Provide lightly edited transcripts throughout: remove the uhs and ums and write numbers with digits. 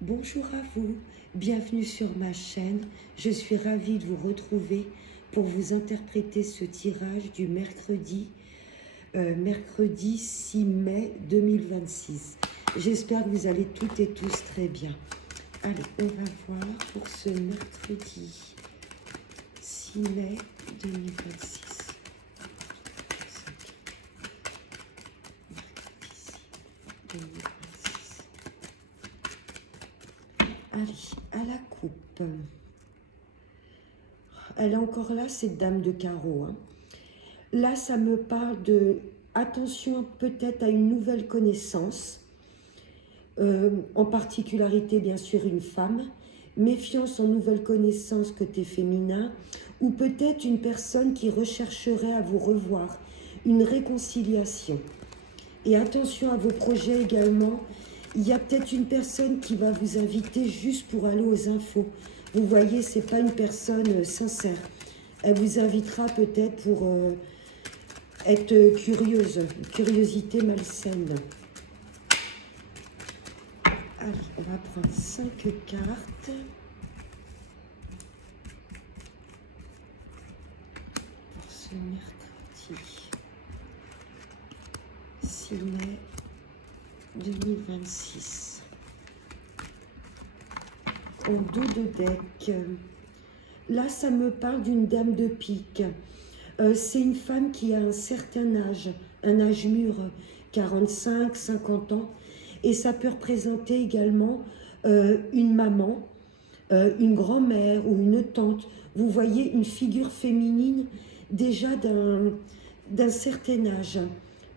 Bonjour à vous, bienvenue sur ma chaîne. Je suis ravie de vous retrouver pour vous interpréter ce tirage du mercredi 6 mai 2026. J'espère que vous allez toutes et tous très bien. Allez, on va voir pour ce mercredi 6 mai 2026. Mercredi 6 2026. Allez, à la coupe. Elle est encore là, cette dame de carreau. Hein. Là, ça me parle de attention peut-être à une nouvelle connaissance, en particularité bien sûr une femme, méfiance en nouvelle connaissance côté féminin, ou peut-être une personne qui rechercherait à vous revoir, une réconciliation. Et attention à vos projets également. Il y a peut-être une personne qui va vous inviter juste pour aller aux infos. Vous voyez, ce n'est pas une personne sincère. Elle vous invitera peut-être pour être curieuse, une curiosité malsaine. Allez, on va prendre 5 cartes. Pour ce mercredi 6 mai 2026. En dos de deck. Là, ça me parle d'une dame de pique. C'est une femme qui a un certain âge, un âge mûr, 45, 50 ans. Et ça peut représenter également une maman, une grand-mère ou une tante. Vous voyez une figure féminine déjà d'un certain âge.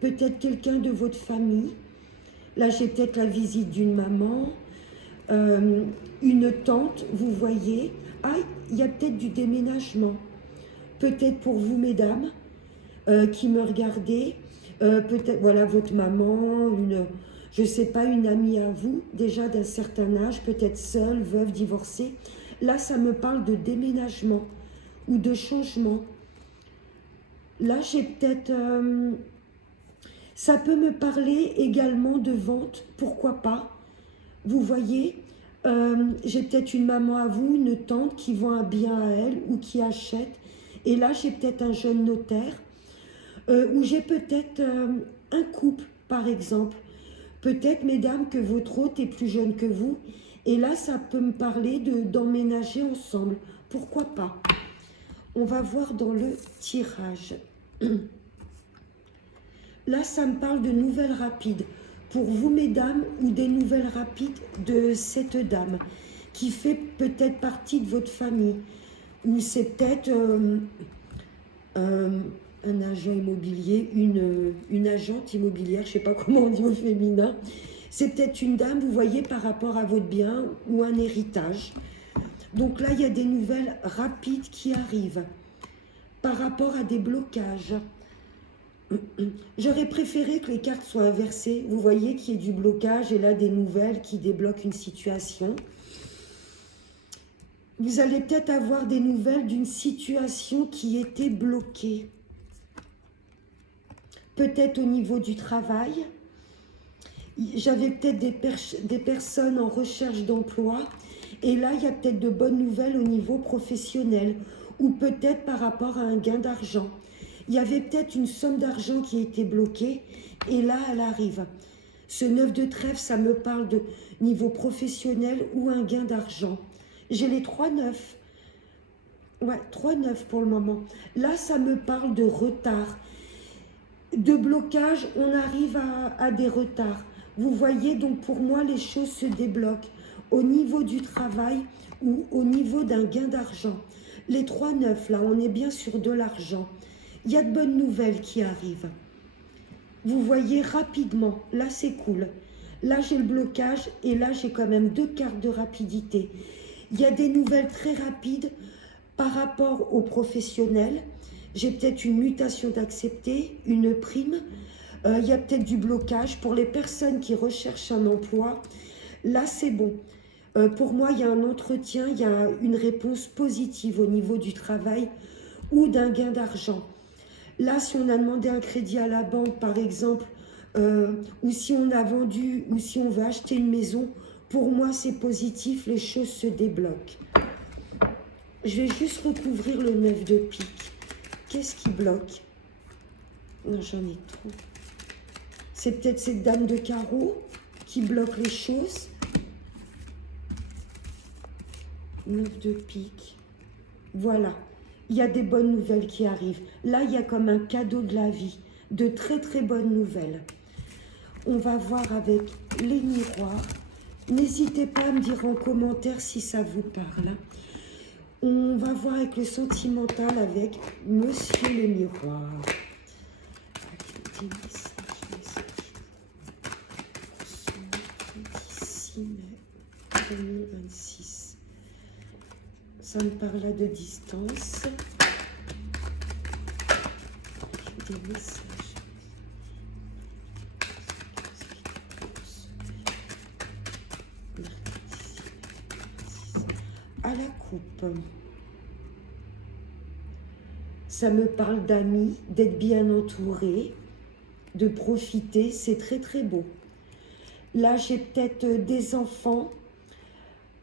Peut-être quelqu'un de votre famille. Là, j'ai peut-être la visite d'une maman, une tante, vous voyez. Ah, il y a peut-être du déménagement. Peut-être pour vous, mesdames, qui me regardez. Peut-être, voilà, votre maman, je ne sais pas, une amie à vous, déjà d'un certain âge, peut-être seule, veuve, divorcée. Là, ça me parle de déménagement ou de changement. Là, j'ai peut-être... ça peut me parler également de vente, pourquoi pas. Vous voyez, j'ai peut-être une maman à vous, une tante qui vend un bien à elle ou qui achète. Et là, j'ai peut-être un jeune notaire ou j'ai peut-être un couple, par exemple. Peut-être, mesdames, que votre hôte est plus jeune que vous. Et là, ça peut me parler d'emménager ensemble. Pourquoi pas? On va voir dans le tirage. Là, ça me parle de nouvelles rapides. Pour vous, mesdames, ou des nouvelles rapides de cette dame qui fait peut-être partie de votre famille. Ou c'est peut-être un agent immobilier, une agente immobilière, je ne sais pas comment on dit au féminin. C'est peut-être une dame, vous voyez, par rapport à votre bien ou un héritage. Donc là, il y a des nouvelles rapides qui arrivent par rapport à des blocages. J'aurais préféré que les cartes soient inversées. Vous voyez qu'il y ait du blocage et là des nouvelles qui débloquent une situation. Vous allez peut-être avoir des nouvelles d'une situation qui était bloquée. Peut-être au niveau du travail. J'avais peut-être des personnes en recherche d'emploi. Et là, il y a peut-être de bonnes nouvelles au niveau professionnel. Ou peut-être par rapport à un gain d'argent. Il y avait peut-être une somme d'argent qui a été bloquée. Et là, elle arrive. Ce 9 de trèfle, ça me parle de niveau professionnel ou un gain d'argent. J'ai les 3-9. Ouais, 3-9 pour le moment. Là, ça me parle de retard. De blocage, on arrive à des retards. Vous voyez, donc pour moi, les choses se débloquent au niveau du travail ou au niveau d'un gain d'argent. Les 3-9, là, on est bien sur de l'argent. Il y a de bonnes nouvelles qui arrivent. Vous voyez rapidement, là c'est cool. Là j'ai le blocage et là j'ai quand même 2 cartes de rapidité. Il y a des nouvelles très rapides par rapport aux professionnels. J'ai peut-être une mutation d'accepter, une prime. Il y a peut-être du blocage pour les personnes qui recherchent un emploi. Là c'est bon. Pour moi il y a un entretien, il y a une réponse positive au niveau du travail ou d'un gain d'argent. Là, si on a demandé un crédit à la banque, par exemple, ou si on a vendu, ou si on veut acheter une maison, Pour moi, c'est positif, les choses se débloquent. Je vais juste recouvrir le 9 de pique. Qu'est-ce qui bloque? Non, j'en ai trop. C'est peut-être cette dame de carreau qui bloque les choses. 9 de pique. Voilà. Il y a des bonnes nouvelles qui arrivent. Là, il y a comme un cadeau de la vie. De très, très bonnes nouvelles. On va voir avec les miroirs. N'hésitez pas à me dire en commentaire si ça vous parle. On va voir avec le sentimental avec Monsieur le Miroir. Allez, des messages. 6 mai 2026. Ça me parle là de distance. Des messages. À la coupe. Ça me parle d'amis, d'être bien entouré, de profiter, c'est très très beau. Là, j'ai peut-être des enfants,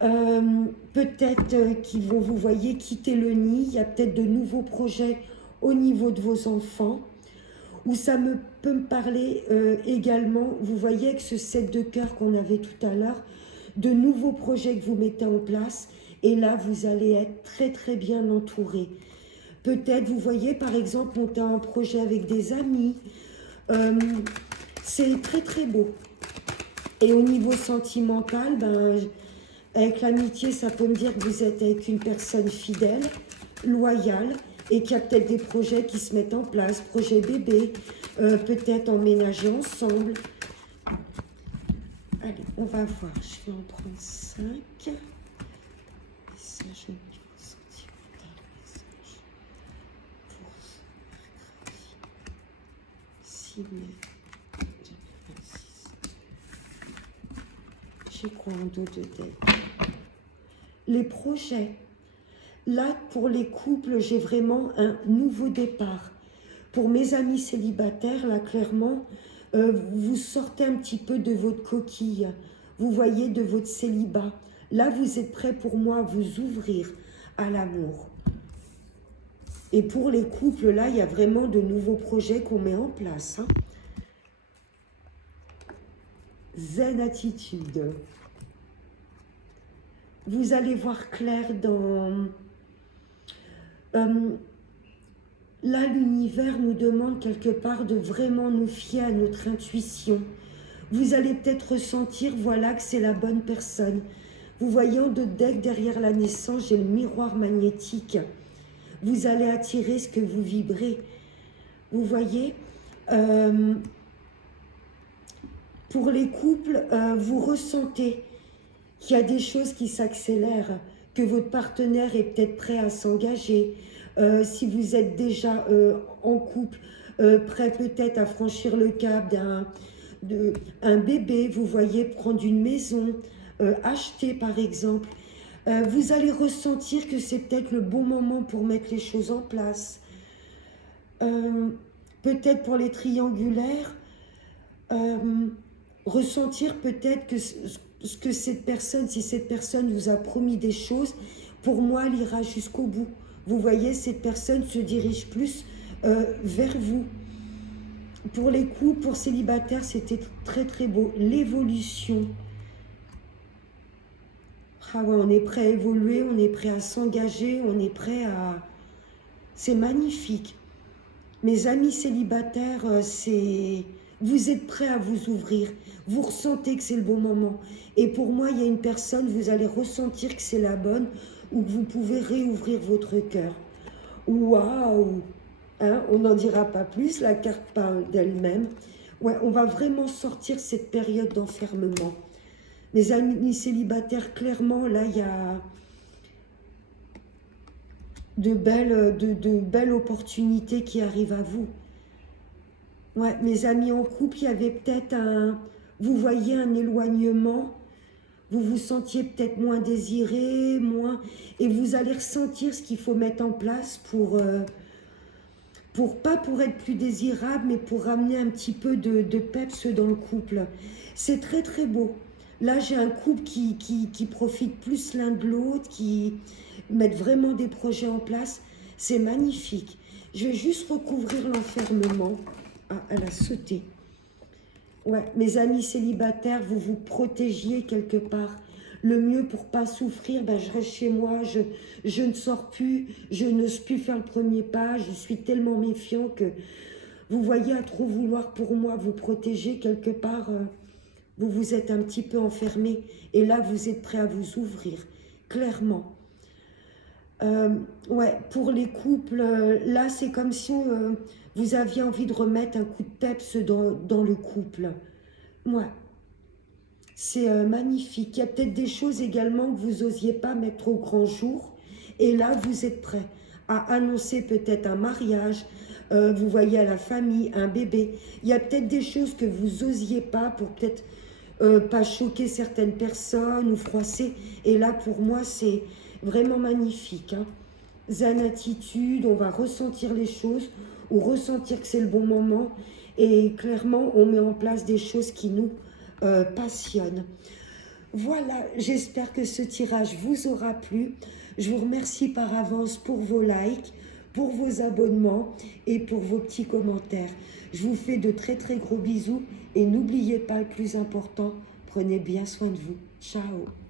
peut-être qui vont, vous voyez, quitter le nid. Il y a peut-être de nouveaux projets au niveau de vos enfants. Ou ça peut me parler également, vous voyez, avec ce 7 de cœur qu'on avait tout à l'heure, de nouveaux projets que vous mettez en place. Et là, vous allez être très très bien entouré. Peut-être, vous voyez, par exemple, monter un projet avec des amis. C'est très très beau. Et au niveau sentimental, ben, avec l'amitié, ça peut me dire que vous êtes avec une personne fidèle, loyale, et qu'il y a peut-être des projets qui se mettent en place, projet bébé, peut-être emménager ensemble. Allez, on va voir, je vais en prendre 5. Message au niveau sentimental, message pour mercredi 6 mai 2026. J'ai quoi en dos de deck? Les projets. Là, pour les couples, j'ai vraiment un nouveau départ. Pour mes amis célibataires, là, clairement, vous sortez un petit peu de votre coquille. Vous voyez, de votre célibat. Là, vous êtes prêts pour moi à vous ouvrir à l'amour. Et pour les couples, là, il y a vraiment de nouveaux projets qu'on met en place. Hein. Zen attitude. Vous allez voir clair dans... là, l'univers nous demande quelque part de vraiment nous fier à notre intuition. Vous allez peut-être ressentir, voilà, que c'est la bonne personne. Vous voyez en deux decks, derrière la naissance, j'ai le miroir magnétique. Vous allez attirer ce que vous vibrez. Vous voyez, pour les couples, vous ressentez qu'il y a des choses qui s'accélèrent, que votre partenaire est peut-être prêt à s'engager. Si vous êtes déjà en couple, prêt peut-être à franchir le cap d'un bébé, vous voyez, prendre une maison, acheter par exemple. Vous allez ressentir que c'est peut-être le bon moment pour mettre les choses en place. Peut-être pour les triangulaires, ressentir peut-être que ce que cette personne, si cette personne vous a promis des choses, pour moi, elle ira jusqu'au bout. Vous voyez, cette personne se dirige plus vers vous. Pour les couples, pour célibataires, c'était très très beau. L'évolution. Ah ouais, on est prêt à évoluer, on est prêt à s'engager, on est prêt à... C'est magnifique. Mes amis célibataires, vous êtes prêts à vous ouvrir. Vous ressentez que c'est le bon moment. Et pour moi, il y a une personne, vous allez ressentir que c'est la bonne ou que vous pouvez réouvrir votre cœur. Waouh! Hein, on n'en dira pas plus, la carte parle d'elle-même. Ouais, on va vraiment sortir cette période d'enfermement. Mes amis célibataires, clairement, là, il y a de belles opportunités qui arrivent à vous. Ouais, mes amis en couple, il y avait peut-être vous voyez un éloignement, vous vous sentiez peut-être moins désiré, et vous allez ressentir ce qu'il faut mettre en place pas pour être plus désirable, mais pour ramener un petit peu de peps dans le couple. C'est très très beau. Là, j'ai un couple qui profite plus l'un de l'autre, qui mettent vraiment des projets en place. C'est magnifique. Je vais juste recouvrir l'enfermement. Ah, elle a sauté. Ouais, mes amis célibataires, vous vous protégiez quelque part. Le mieux pour pas souffrir, ben, je reste chez moi, je ne sors plus, je n'ose plus faire le premier pas, je suis tellement méfiant que vous voyez, à trop vouloir pour moi vous protéger quelque part, vous vous êtes un petit peu enfermé et là vous êtes prêt à vous ouvrir, clairement. Ouais, pour les couples, là c'est comme si vous aviez envie de remettre un coup de peps dans le couple. Ouais, c'est magnifique. Il y a peut-être des choses également que vous n'osiez pas mettre au grand jour. Et là, vous êtes prêt à annoncer peut-être un mariage. Vous voyez à la famille, un bébé. Il y a peut-être des choses que vous n'osiez pas pour peut-être pas choquer certaines personnes ou froisser. Et là, pour moi, c'est vraiment magnifique. Hein. Zen attitude, on va ressentir les choses ou ressentir que c'est le bon moment. Et clairement, on met en place des choses qui nous passionnent. Voilà, j'espère que ce tirage vous aura plu. Je vous remercie par avance pour vos likes, pour vos abonnements et pour vos petits commentaires. Je vous fais de très très gros bisous et n'oubliez pas le plus important, prenez bien soin de vous. Ciao.